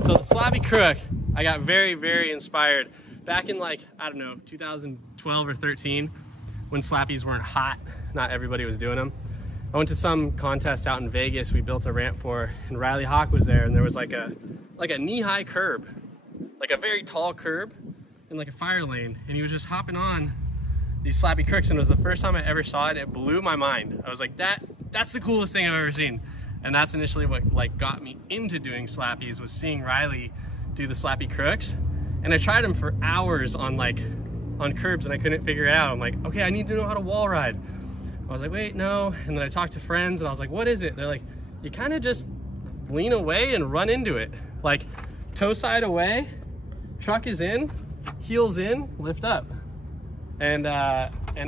So the Slappy crook, I got very, very inspired back in like, I don't know, 2012 or 13 when Slappies weren't hot. Not everybody was doing them. I went to some contest out in Vegas we built a ramp for, and Riley Hawk was there, and there was like a knee-high curb, like a very tall curb in like a fire lane, and he was just hopping on these Slappy crooks, and it was the first time I ever saw it. It blew my mind. I was like, that's the coolest thing I've ever seen. And that's initially what like got me into doing Slappies, was seeing Riley do the Slappy crooks. And I tried them for hours on curbs, and I couldn't figure it out. I'm like, okay, I need to know how to wall ride. I was like, wait, no. And then I talked to friends, and I was like, what is it? They're like, you kind of just lean away and run into it. Like toe side away, truck is in, heels in, lift up. And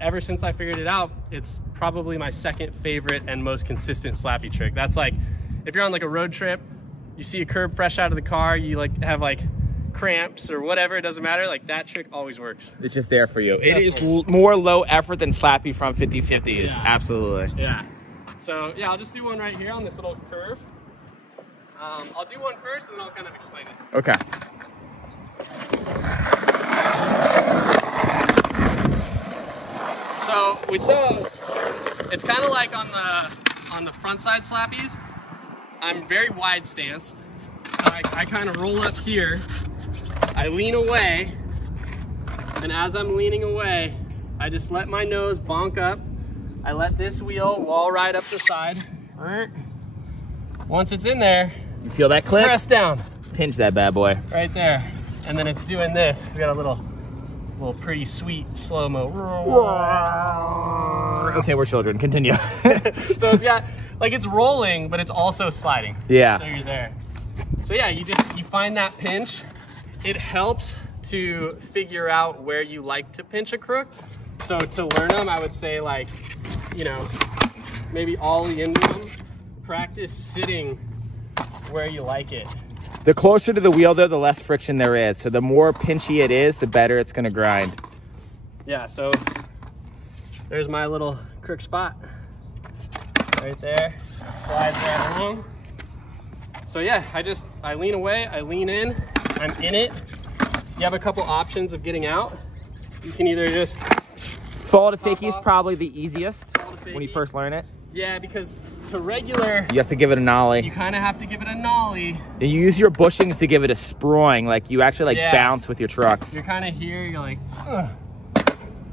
ever since I figured it out, it's probably my second favorite and most consistent Slappy trick. That's like, if you're on like a road trip, you see a curb fresh out of the car, you like have like cramps or whatever, it doesn't matter, like that trick always works. It's just there for you. It is more low effort than Slappy from 50/50 is. Yeah. Absolutely. Yeah. So yeah, I'll just do one right here on this little curve. I'll do one first and then I'll kind of explain it. Okay. So with those, it's kind of like on the front side Slappies, I'm very wide stanced. So I kind of roll up here, I lean away, and as I'm leaning away, I just let my nose bonk up. I let this wheel wall ride up the side. Once it's in there, you feel that click? Press down. Pinch that bad boy. Right there. And then it's doing this. We got a little pretty sweet slow-mo. Okay, we're children. Continue. So it's got, like, it's rolling, but it's also sliding. Yeah. So you're there. So yeah, you find that pinch. It helps to figure out where you like to pinch a crook. So to learn them, I would say, like, you know, maybe ollie into them. Practice sitting where you like it. The closer to the wheel, though, the less friction there is. So the more pinchy it is, the better it's going to grind. Yeah, so there's my little crook spot. Right there. Slides right along. So yeah, I lean away, I lean in, I'm in it. You have a couple options of getting out. You can either just... Fall to fakie is probably the easiest when you first learn it. Yeah, because to regular, you have to give it a nollie. You kind of have to give it a nollie. And you use your bushings to give it a sproing, like you actually like bounce with your trucks. You're kind of here, you're like, ugh.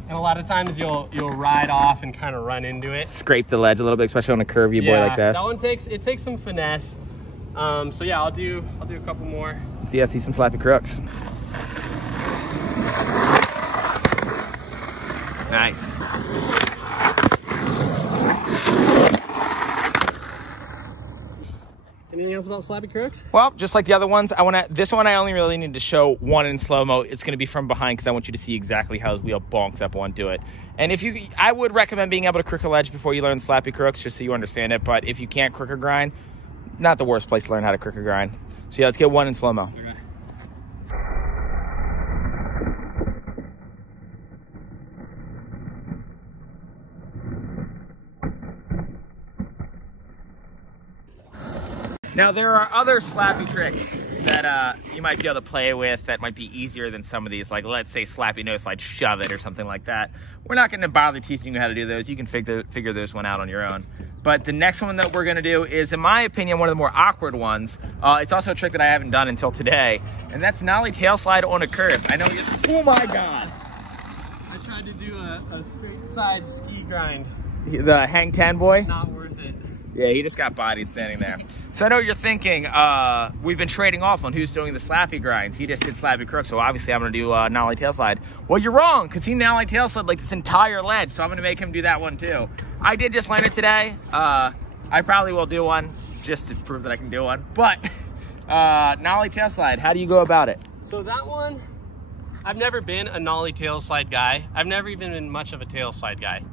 And a lot of times you'll ride off and kind of run into it. Scrape the ledge a little bit, especially on a curvy boy like this. That one takes some finesse. So yeah, I'll do a couple more. See, I see some Slappy crooks. Nice. Anything else about Slappy crooks? Well, just like the other ones, this one I only really need to show one in slow-mo. It's going to be from behind because I want you to see exactly how his wheel bonks up onto it. And I would recommend being able to crook a ledge before you learn Slappy crooks, just so you understand it. But if you can't crook or grind, not the worst place to learn how to crook or grind. So yeah, let's get one in slow-mo. Okay. Now, there are other Slappy tricks that you might be able to play with that might be easier than some of these, like let's say Slappy no slide shove it or something like that. We're not going to bother teaching you how to do those. You can figure those one out on your own. But the next one that we're going to do is, in my opinion, one of the more awkward ones. It's also a trick that I haven't done until today, and that's Nollie tail slide on a curb. I know you're, oh my God. I tried to do a straight side ski grind. The hang 10 boy? Not worth it. Yeah, he just got bodied standing there. So I know what you're thinking, we've been trading off on who's doing the Slappy grinds. He just did Slappy crook, so obviously I'm gonna do Nollie tail slide. Well, you're wrong, because he Nollie tail slide like this entire ledge, so I'm gonna make him do that one too. I did just learn it today. I probably will do one, just to prove that I can do one. But, Nollie tail slide, how do you go about it? So that one, I've never been a Nollie tail slide guy. I've never even been much of a tail slide guy.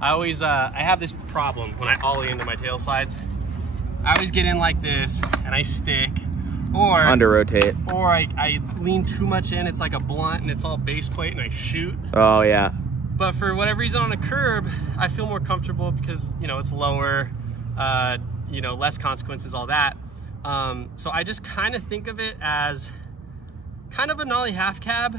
I always, I have this problem when I ollie into my tail slides. I always get in like this and I stick, or under rotate, or I lean too much in. It's like a blunt and it's all base plate and I shoot. Oh yeah. But for whatever reason on a curb, I feel more comfortable because, you know, it's lower, you know, less consequences, all that. So I just kind of think of it as kind of a nollie half cab.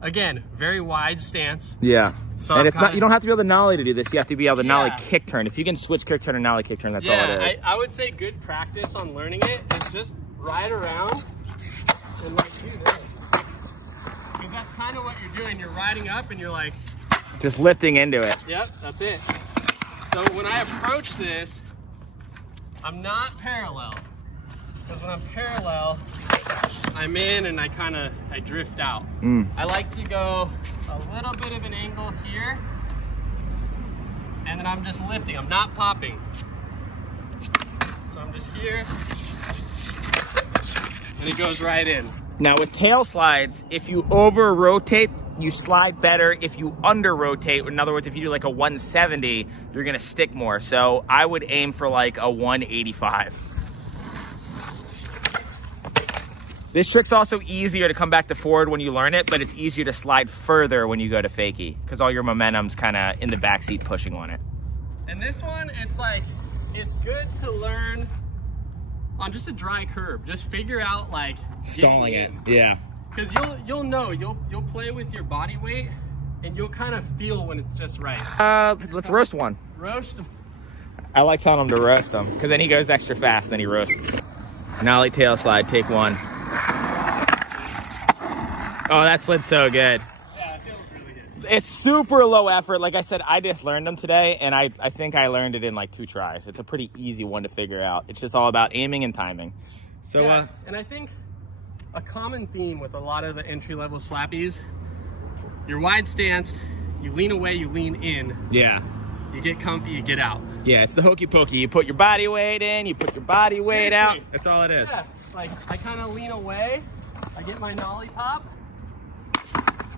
Again, very wide stance. Yeah. So and it's not, you don't have to be able to nollie to do this. You have to be able to nollie Yeah. kick turn. If you can switch kick turn and nollie kick turn, that's all Yeah, it is. I would say good practice on learning it is just ride around and like do this. Because that's kind of what you're doing. You're riding up and you're like, Just lifting into it. yep, that's it. So when I approach this, I'm not parallel. Because when I'm parallel, I'm in and I drift out. I like to go a little bit of an angle here, and then I'm just lifting. I'm not popping. So I'm just here, and it goes right in. Now with tail slides, if you over rotate, you slide better. If you under rotate, in other words, if you do like a 170, you're gonna stick more. So I would aim for like a 185. This trick's also easier to come back to forward when you learn it, but it's easier to slide further when you go to fakie because all your momentum's kind of in the backseat pushing on it. And this one, it's like, it's good to learn on just a dry curb. Just figure out like Stalling it, yeah. Because you'll know, you'll play with your body weight and you'll kind of feel when it's just right. Let's roast one. Roast. I like telling him to roast him because then he goes extra fast, then he roasts. Nollie tail slide, take one. Oh, that slid so good. Yeah, it feels really good. It's super low effort. Like I said, I just learned them today, and I think I learned it in like 2 tries. It's a pretty easy one to figure out. It's just all about aiming and timing. So, yeah, and I think a common theme with a lot of the entry-level slappies, you're wide stanced, you lean away, you lean in. yeah. You get comfy, you get out. Yeah, it's the hokey pokey. You put your body weight in, you put your body weight out. Seriously. That's all it is. Yeah, like I kind of lean away, I get my nollie pop,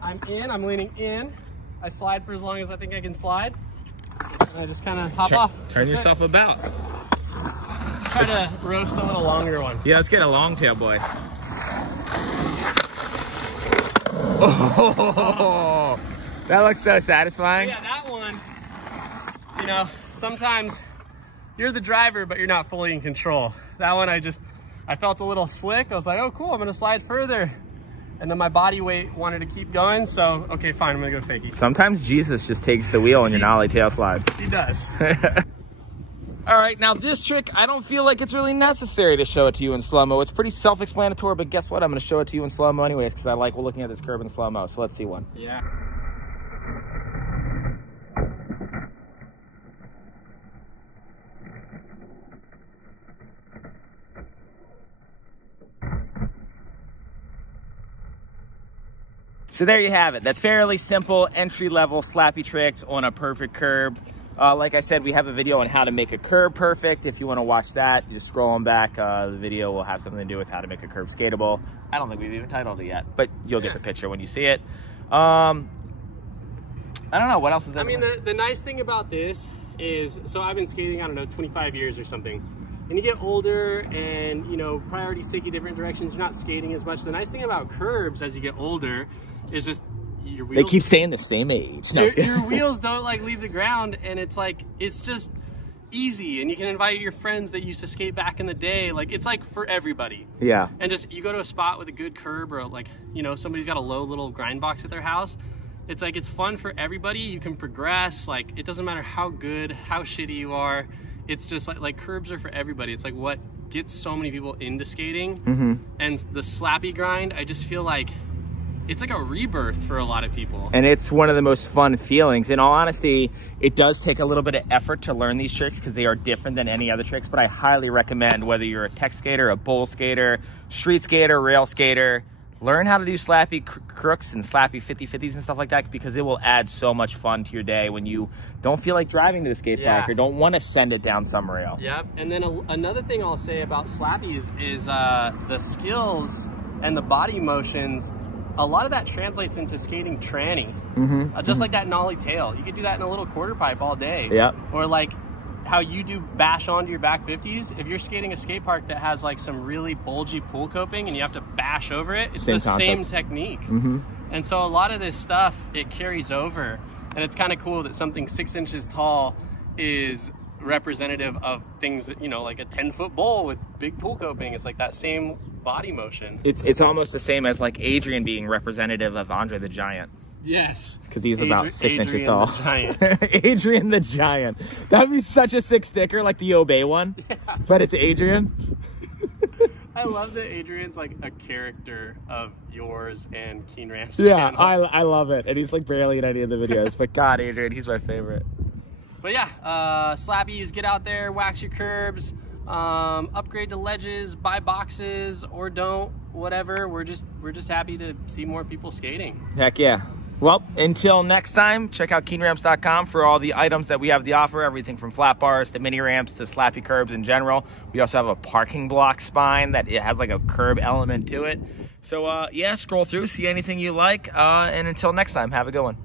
I'm in, I'm leaning in, I slide for as long as I think I can slide, and I just kind of hop off. Turn yourself about. Try to roast a little longer one. Yeah, let's get a long tail boy. Oh, that looks so satisfying. Yeah, that one, you know, sometimes you're the driver, but you're not fully in control. That one, I felt a little slick. I was like, oh, cool, I'm gonna slide further. And then my body weight wanted to keep going, so, okay, fine, I'm gonna go fakie. Sometimes Jesus just takes the wheel on your nollie tail slides. He does. All right, now this trick, I don't feel like it's really necessary to show it to you in slow-mo. It's pretty self-explanatory, but guess what? I'm gonna show it to you in slow-mo anyways, because I like looking at this curve in slow-mo, so let's see one. Yeah. So there you have it. That's fairly simple entry-level slappy tricks on a perfect curb. Like I said, we have a video on how to make a curb perfect. If you want to watch that, you just scroll on back. The video will have something to do with how to make a curb skatable. I don't think we've even titled it yet, but you'll get the picture when you see it. I don't know, what else is there? I mean, the nice thing about this is, so I've been skating, I don't know, 25 years or something. And you get older and, you know, priorities take you different directions. You're not skating as much. The nice thing about curbs as you get older is just your wheels. They keep saying the same age. No, your wheels don't like leave the ground, and it's like, it's just easy, and you can invite your friends that used to skate back in the day. Like, it's like for everybody. Yeah. And just, you go to a spot with a good curb, or like, you know, somebody's got a low little grind box at their house. It's like, it's fun for everybody. You can progress. Like, it doesn't matter how good, how shitty you are. It's just like curbs are for everybody. It's like what gets so many people into skating. And the slappy grind, I just feel like it's like a rebirth for a lot of people. And it's one of the most fun feelings. In all honesty, it does take a little bit of effort to learn these tricks because they are different than any other tricks, but I highly recommend, whether you're a tech skater, a bowl skater, street skater, rail skater, learn how to do slappy crooks and slappy 50-50s and stuff like that, because it will add so much fun to your day when you don't feel like driving to the skate park or don't want to send it down some rail. Yep. And then another thing I'll say about slappies is the skills and the body motions. A lot of that translates into skating tranny. Just like that nollie tail. You could do that in a little quarter pipe all day. Yep. Or like how you do bash onto your back 50s. If you're skating a skate park that has like some really bulgy pool coping and you have to bash over it, it's same technique. And so a lot of this stuff, it carries over. And it's kind of cool that something 6 inches tall is representative of things that, you know, like a 10-foot bowl with big pool coping. It's like that same body motion. It's almost the same as like Adrian being representative of Andre the Giant. Yes. Because he's about 6 inches Adrian tall. the Giant. Adrian the Giant. That'd be such a sick sticker, like the Obey one. Yeah. But it's Adrian. I love that Adrian's like a character of yours and Keen Ram's yeah, channel. I love it. And he's like barely in any of the videos. But God, Adrian, he's my favorite. But yeah, Slappies, get out there, wax your curbs, upgrade to ledges, buy boxes or don't, whatever. We're just happy to see more people skating. Heck yeah. Well, until next time, check out keenramps.com for all the items that we have to offer, everything from flat bars to mini ramps to slappy curbs in general. We also have a parking block spine that it has like a curb element to it. So yeah, scroll through, see anything you like, and until next time, have a good one.